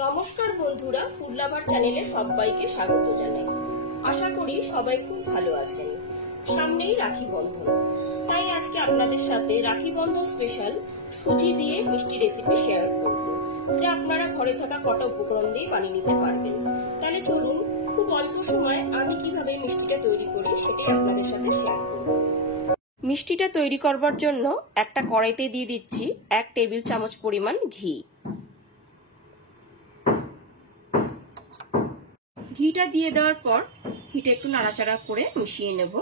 নমস্কার বন্ধুরা, food lover চ্যানেলে সবাইকে স্বাগত জানাই। আশা করি সবাই খুব ভালো আছেন। সামনেই রাখি বন্ধন, তাই আজকে আপনাদের সাথে রাখি বন্ধন স্পেশাল সুজি দিয়ে মিষ্টি রেসিপি শেয়ার করব, যা আপনারা ঘরে থাকা কটা উপকরণ দিয়ে বানিয়ে নিতে পারবেন। তাহলে চলুন, খুব অল্প সময়ে আমি কিভাবে মিষ্টিটা তৈরি করি সেটাই আপনাদের সাথে শেয়ার করব। মিষ্টিটা তৈরি করবার জন্য একটা কড়াইতে দিয়ে দিচ্ছি 1 টেবিল চামচ পরিমাণ ঘি। ঘিটা দিয়ে দেওয়ার পর ঘিটা একটু নাড়াচাড়া করে মিশিয়ে নেব।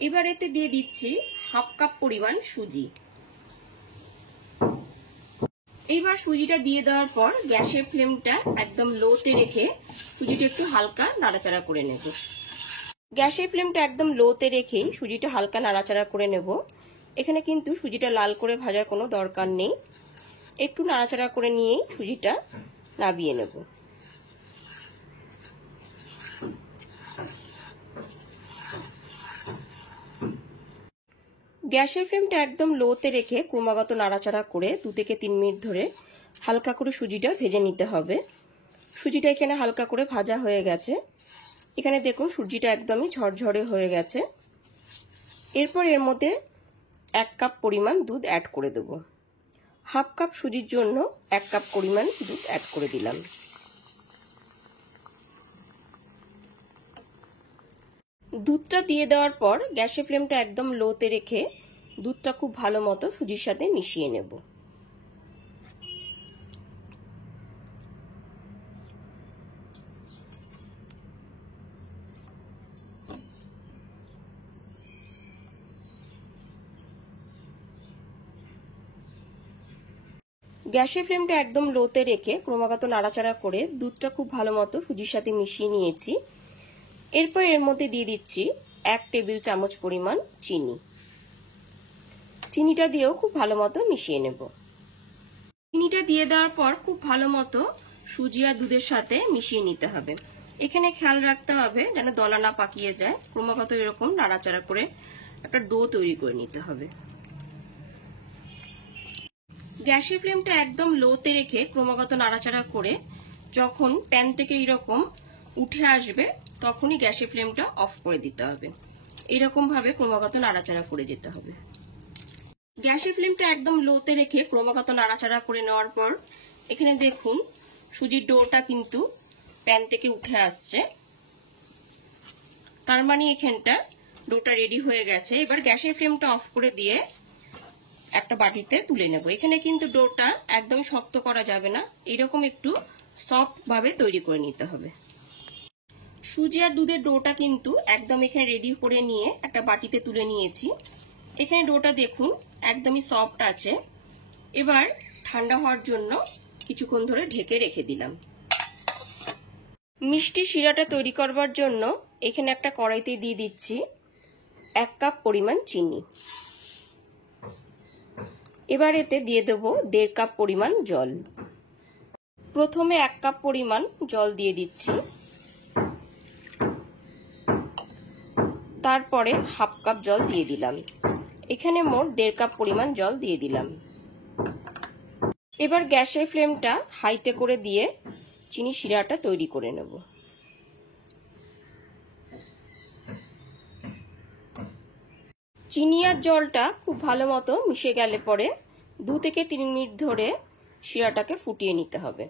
এবার এতে দিয়ে দিচ্ছি 1/2 কাপ পরিমাণ সুজি। এইবার সুজিটা দিয়ে দেওয়ার পর গ্যাসের ফ্লেমটা একদম লোতে রেখে সুজিটা একটু হালকা নাড়াচাড়া করে নেব। গ্যাসের ফ্লেমটা একদম লোতে রেখেই সুজিটা হালকা নাড়াচাড়া করে নেব। এখানে কিন্তু সুজিটা লাল করে ভাজার কোনো দরকার নেই, একটু নাড়াচাড়া করে নিয়েই সুজিটা নাবিয়ে নেব। গ্যাসের ফ্লেমটা একদম লোতে রেখে ক্রমাগত নাড়াচাড়া করে 2 থেকে 3 মিনিট ধরে হালকা করে সুজিটা ভেজে নিতে হবে। সুজিটা এখানে হালকা করে ভাজা হয়ে গেছে। এখানে দেখুন সুজিটা একদমই ঝরঝরে হয়ে গেছে। এরপর এর মধ্যে 1 কাপ পরিমাণ দুধ অ্যাড করে দেব। 1/2 কাপ সুজির জন্য 1 কাপ পরিমাণ দুধ অ্যাড করে দিলাম। দুধটা দিয়ে দেওয়ার পর গ্যাসের ফ্লেমটা একদম লোতে রেখে দুধটা খুব ভালো মতো সুজির সাথে মিশিয়ে নেব। গ্যাসের ফ্লেমটা একদম লোতে রেখে ক্রমাগত নাড়াচাড়া করে দুধটা খুব ভালো মতো সুজির সাথে মিশিয়ে নিয়েছি। এরপর এর মধ্যে দিয়ে দিচ্ছি 1 টেবিল চামচ পরিমাণ চিনি। চিনিটা দিয়েও খুব ভালো মতো মিশিয়ে নেব। চিনিটা দিয়ে দেওয়ার পর খুব ভালো মতো সুজি আর দুধের সাথে মিশিয়ে নিতে হবে। এখানে খেয়াল রাখতে হবে যেন দলা না পাকিয়ে যায়। ক্রমাগত এরকম নাড়াচাড়া করে একটা ডো তৈরি করে নিতে হবে। গ্যাসের ফ্লেমটা একদম লোতে রেখে ক্রমাগত নাড়াচাড়া করে যখন প্যান থেকে এরকম উঠে আসবে তখনই গ্যাসের ফ্লেমটা অফ করে দিতে হবে। এরকম ভাবে ক্রমাগত নাড়াচাড়া করে যেতে হবে। গ্যাসের ফ্লেমটা একদম লোতে রেখে ক্রমাগত নাড়াচাড়া করে নেওয়ার পর এখানে দেখুন সুজির ডোটা কিন্তু প্যান থেকে উঠে আসছে, তার মানে এখানটা ডোটা রেডি হয়ে গেছে। এবার গ্যাসের ফ্লেমটা অফ করে দিয়ে একটা বাটিতে তুলে নেব। এখানে কিন্তু ডোটা একদম শক্ত করা যাবে না, এরকম একটু সফট ভাবে তৈরি করে নিতে হবে। সুজি আর দুধের ডোটা কিন্তু একদম এখানে রেডি করে নিয়ে একটা বাটিতে তুলে নিয়েছি। এখানে ডোটা দেখুন একদমই সফট আছে। এবার ঠান্ডা হওয়ার জন্য কিছুক্ষণ ধরে ঢেকে রেখে দিলাম। মিষ্টি শিরাটা তৈরি করবার জন্য এখানে একটা কড়াইতে দিয়ে দিচ্ছি 1 কাপ পরিমাণ চিনি। এবার এতে দিয়ে দেব 1.5 কাপ পরিমাণ জল। প্রথমে 1 কাপ পরিমাণ জল দিয়ে দিচ্ছি, তারপরে 1/2 কাপ জল দিয়ে দিলাম। এখানে মোট 1.5 কাপ পরিমাণ জল দিয়ে দিলাম। এবার গ্যাসের ফ্লেমটা হাইতে করে দিয়ে চিনি শিরাটা তৈরি করে নেব। চিনি আর জলটা খুব ভালো মতো মিশে গেলে পরে 2 থেকে 3 মিনিট ধরে শিরাটাকে ফুটিয়ে নিতে হবে।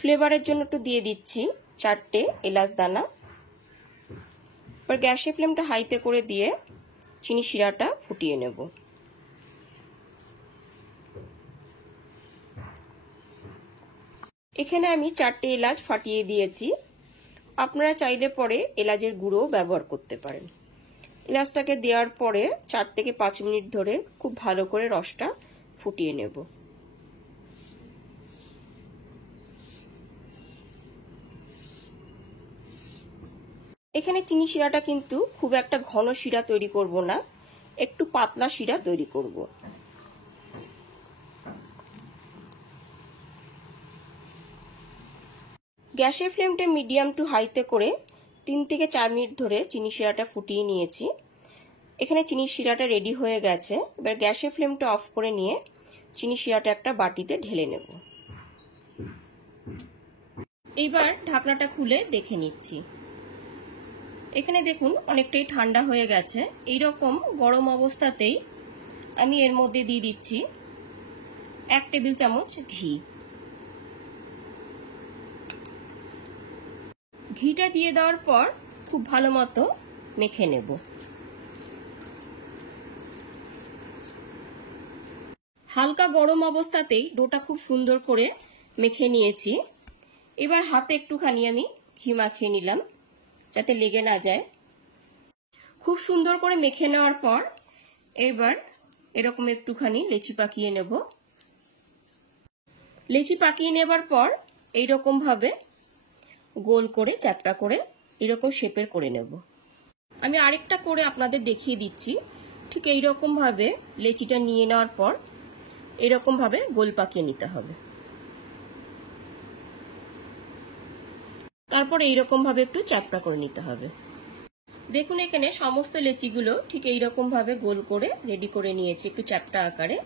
ফ্লেভারের জন্য একটু দিয়ে দিচ্ছি 4টে এলাচ দানা। এবার গ্যাসের ফ্লেমটা হাইতে করে দিয়ে চিনি শিরাটা ফুটিয়ে নেব। এখানে আমি 4টে এলাচ ফাটিয়ে দিয়েছি। আপনারা চাইলে পরে এলাচের গুঁড়ো ব্যবহার করতে পারেন। এলাচটাকে দেওয়ার পরে 4 থেকে 5 মিনিট ধরে খুব ভালো করে রসটা ফুটিয়ে নেব। এখানে চিনি শিরাটা কিন্তু খুব একটা ঘন শিরা তৈরি করব না, একটু পাতলা শিরা তৈরি করব। গ্যাসের ফ্লেমটা মিডিয়াম টু হাইতে করে 3 থেকে 4 মিনিট ধরে চিনি শিরাটা ফুটিয়ে নিয়েছি। এখানে চিনি শিরাটা রেডি হয়ে গেছে। এবার গ্যাসের ফ্লেমটা অফ করে নিয়ে চিনি শিরাটা একটা বাটিতে ঢেলে নেব। এইবার ঢাকনাটা খুলে দেখে নিচ্ছি। এখানে দেখুন অনেকটাই ঠান্ডা হয়ে গেছে। এইরকম গরম অবস্থাতেই আমি এর মধ্যে দিয়ে দিচ্ছি 1 টেবিল চামচ ঘি। ঘিটা দিয়ে দেওয়ার পর খুব ভালো মতো মেখে নেব। হালকা গরম অবস্থাতেই ডোটা খুব সুন্দর করে মেখে নিয়েছি। এবার হাতে একটুখানি আমি ঘি মাখিয়ে নিলাম যাতে লেগে না যায়। খুব সুন্দর করে মেখে নেওয়ার পর এবার এরকম একটুখানি লেচি পাকিয়ে নেব। লেচি পাকিয়ে নেবার পর এইরকম ভাবে গোল করে চ্যাপ্টা করে এরকম শেপের করে নেব। আমি আরেকটা করে আপনাদের দেখিয়ে দিচ্ছি। ঠিক এইরকম ভাবে লেচিটা নিয়ে নেওয়ার পর এরকম ভাবে গোল পাকিয়ে নিতে হবে। তারপর এইরকম ভাবে একটু চ্যাপ্টা করে নিতে হবে। দেখুন এখানে সমস্ত লেচিগুলো ঠিক এইরকম ভাবে গোল করে রেডি করে নিয়েছি একটু চ্যাপ্টা আকারে।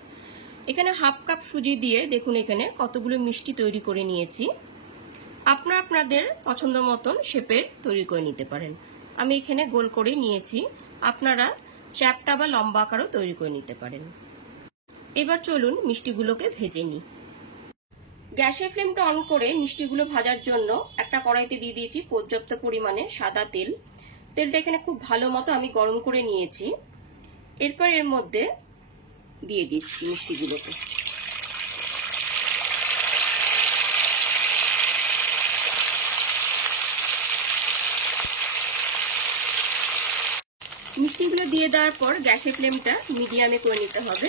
এখানে হাফ কাপ সুজি দিয়ে দেখুন এখানে কতগুলো মিষ্টি তৈরি করে নিয়েছি। আপনারা আপনাদের পছন্দ মতন শেপের তৈরি করে নিতে পারেন। আমি এখানে গোল করে নিয়েছি, আপনারা চ্যাপ্টা বা লম্বা আকারও তৈরি করে নিতে পারেন। এবার চলুন মিষ্টিগুলোকে ভেজে নিই। গ্যাসের ফ্লেমটা অন করে মিষ্টিগুলো ভাজার জন্য একটা কড়াইতে দিয়ে দিয়েছি পর্যাপ্ত পরিমাণে সাদা তেল। তেলটা এখানে খুব ভালো মতো আমি গরম করে নিয়েছি। এরপর এর মধ্যে দিয়ে দিচ্ছি মিষ্টিগুলোকে। মিষ্টিগুলো দিয়ে দেওয়ার পর গ্যাসের ফ্লেমটা মিডিয়ামে করে নিতে হবে।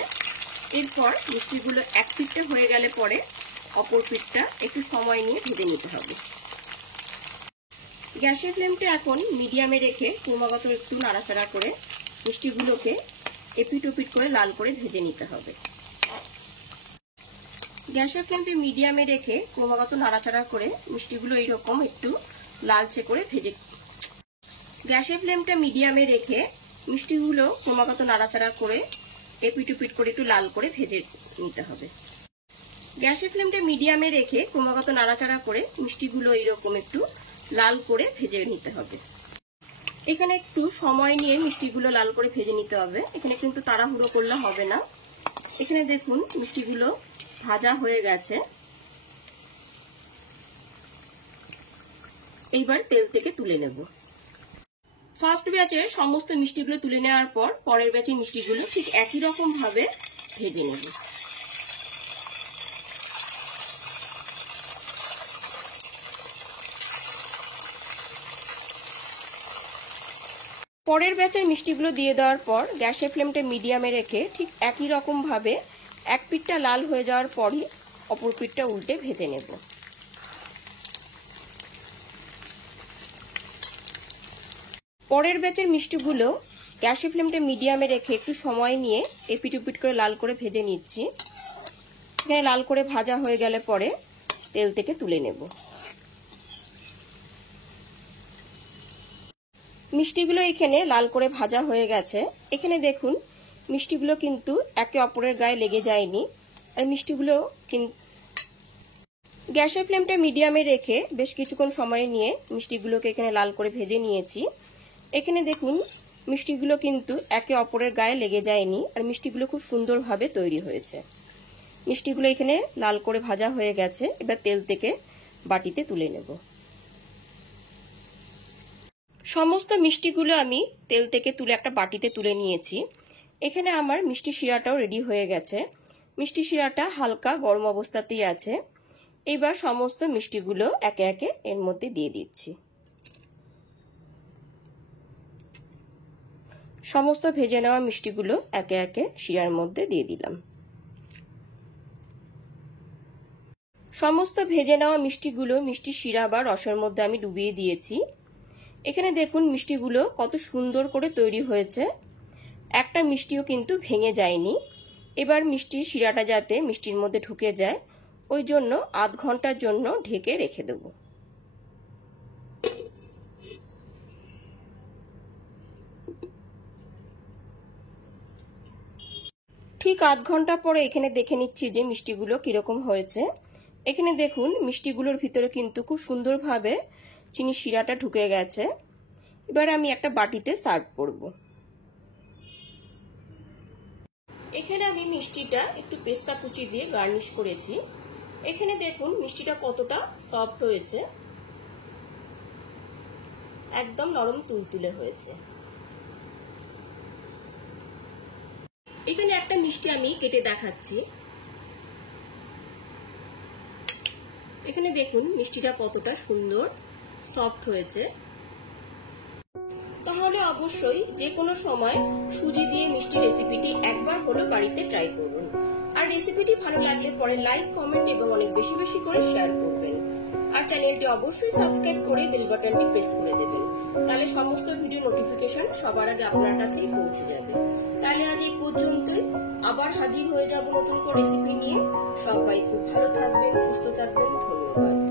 এরপর মিষ্টিগুলো এক পিঠটা হয়ে গেলে পরে অপর পিঠটা একটু সময় নিয়ে ভেজে নিতে হবে। গ্যাসের ফ্লেমটা এখন মিডিয়ামে রেখে ক্রমাগত একটু নাড়াচাড়া করে মিষ্টিগুলোকে এপিট ওপিট করে লাল করে ভেজে নিতে হবে। গ্যাসের ফ্লেমটা মিডিয়ামে রেখে ক্রমাগত নাড়াচাড়া করে মিষ্টিগুলো এইরকম একটু লালচে করে ভেজে। গ্যাসের ফ্লেমটা মিডিয়ামে রেখে মিষ্টিগুলো ক্রমাগত নাড়াচাড়া করে এপিট ওপিট করে একটু লাল করে ভেজে নিতে হবে। গ্যাসের ফ্লেমটা মিডিয়ামে রেখে ক্রমাগত নাড়াচাড়া করে মিষ্টিগুলো এইরকম একটু লাল করে ভেজে নিতে হবে। এখানে একটু সময় নিয়ে মিষ্টিগুলো লাল করে ভেজে নিতে হবে। এখানে কিন্তু তাড়াহুড়ো করলে হবে না। এখানে দেখুন মিষ্টিগুলো ভাজা হয়ে গেছে। এইবার তেল থেকে তুলে নেব। ফার্স্ট ব্যাচের সমস্ত মিষ্টিগুলো তুলে নেওয়ার পর পরের ব্যাচের মিষ্টিগুলো ঠিক একই রকম ভাবে ভেজে নেব। পরের ব্যাচের মিষ্টিগুলো দিয়ে দেওয়ার পর গ্যাসের ফ্লেমটা মিডিয়ামে রেখে ঠিক একই রকম ভাবে এক পিঠটা লাল হয়ে যাওয়ার পরই অপর পিঠটা উল্টে ভেজে নেব। পরের ব্যাচের মিষ্টিগুলো গ্যাসের ফ্লেমটা মিডিয়ামে রেখে একটু সময় নিয়ে এপিট ওপিট করে লাল করে ভেজে নিচ্ছি। এখানে লাল করে ভাজা হয়ে গেলে পরে তেল থেকে তুলে নেব। মিষ্টিগুলো এখানে লাল করে ভাজা হয়ে গেছে। এখানে দেখুন মিষ্টিগুলো কিন্তু একে অপরের গায়ে লেগে যায়নি। আর মিষ্টিগুলো গ্যাসের ফ্লেমটা মিডিয়ামে রেখে বেশ কিছুক্ষণ সময় নিয়ে মিষ্টিগুলোকে এখানে লাল করে ভেজে নিয়েছি। এখানে দেখুন মিষ্টিগুলো কিন্তু একে অপরের গায়ে লেগে যায়নি আর মিষ্টিগুলো খুব সুন্দরভাবে তৈরি হয়েছে। মিষ্টিগুলো এখানে লাল করে ভাজা হয়ে গেছে। এবার তেল থেকে বাটিতে তুলে নেব। সমস্ত মিষ্টিগুলো আমি তেল থেকে তুলে একটা বাটিতে তুলে নিয়েছি। এখানে আমার মিষ্টি শিরাটাও রেডি হয়ে গেছে। মিষ্টি শিরাটা হালকা গরম অবস্থাতেই আছে। এবার সমস্ত মিষ্টিগুলো একে একে এর মধ্যে দিয়ে দিচ্ছি। সমস্ত ভেজে নেওয়া মিষ্টিগুলো একে একে শিরার মধ্যে দিয়ে দিলাম। সমস্ত ভেজে নেওয়া মিষ্টিগুলো মিষ্টি শিরা বা রসের মধ্যে আমি ডুবিয়ে দিয়েছি। এখানে দেখুন মিষ্টিগুলো কত সুন্দর করে তৈরি হয়েছে, একটা মিষ্টিও কিন্তু ভেঙে যায়নি। এবার মিষ্টির শিরাটা যাতে মিষ্টির মধ্যে ঢুকে যায় ওই জন্য আধ ঘন্টার জন্য ঢেকে রেখে দেব। ঠিক আধ ঘন্টা পরে এখানে দেখে নিচ্ছি যে মিষ্টিগুলো কিরকম হয়েছে। এখানে দেখুন মিষ্টিগুলোর ভিতরে কিন্তু খুব সুন্দরভাবে চিনি শিরাটা ঢুকে গেছে। এবার আমি একটা বাটিতে সার্ভ করব। এখানে আমি মিষ্টিটা একটু পেস্তা কুচি দিয়ে গার্নিশ করেছি। এখানে দেখুন মিষ্টিটা কতটা সফট হয়েছে, একদম নরম তুলতুলে হয়েছে। এখানে একটা মিষ্টি আমি কেটে দেখাচ্ছি। এখানে দেখুন মিষ্টিটা কতটা সুন্দর সফট হয়েছে। তাহলে অবশ্যই যে কোনো সময় সুজি দিয়ে মিষ্টি রেসিপিটি একবার হলো বাড়িতে ট্রাই করুন। আর রেসিপিটি ভালো লাগলে পরে লাইক, কমেন্ট এবং অনেক বেশি বেশি করে শেয়ার করবেন। আর চ্যানেলটি অবশ্যই সাবস্ক্রাইব করে বেল বাটনটি প্রেস করে দেবেন, তাহলে সমস্ত ভিডিও নোটিফিকেশন সবার আগে আপনার কাছেই পৌঁছে যাবে। তাহলে আজ এই পর্যন্তই, আবার হাজির হয়ে যাব নতুন করে রেসিপি নিয়ে। সবাই খুব ভালো থাকবেন, সুস্থ থাকবেন। ধন্যবাদ।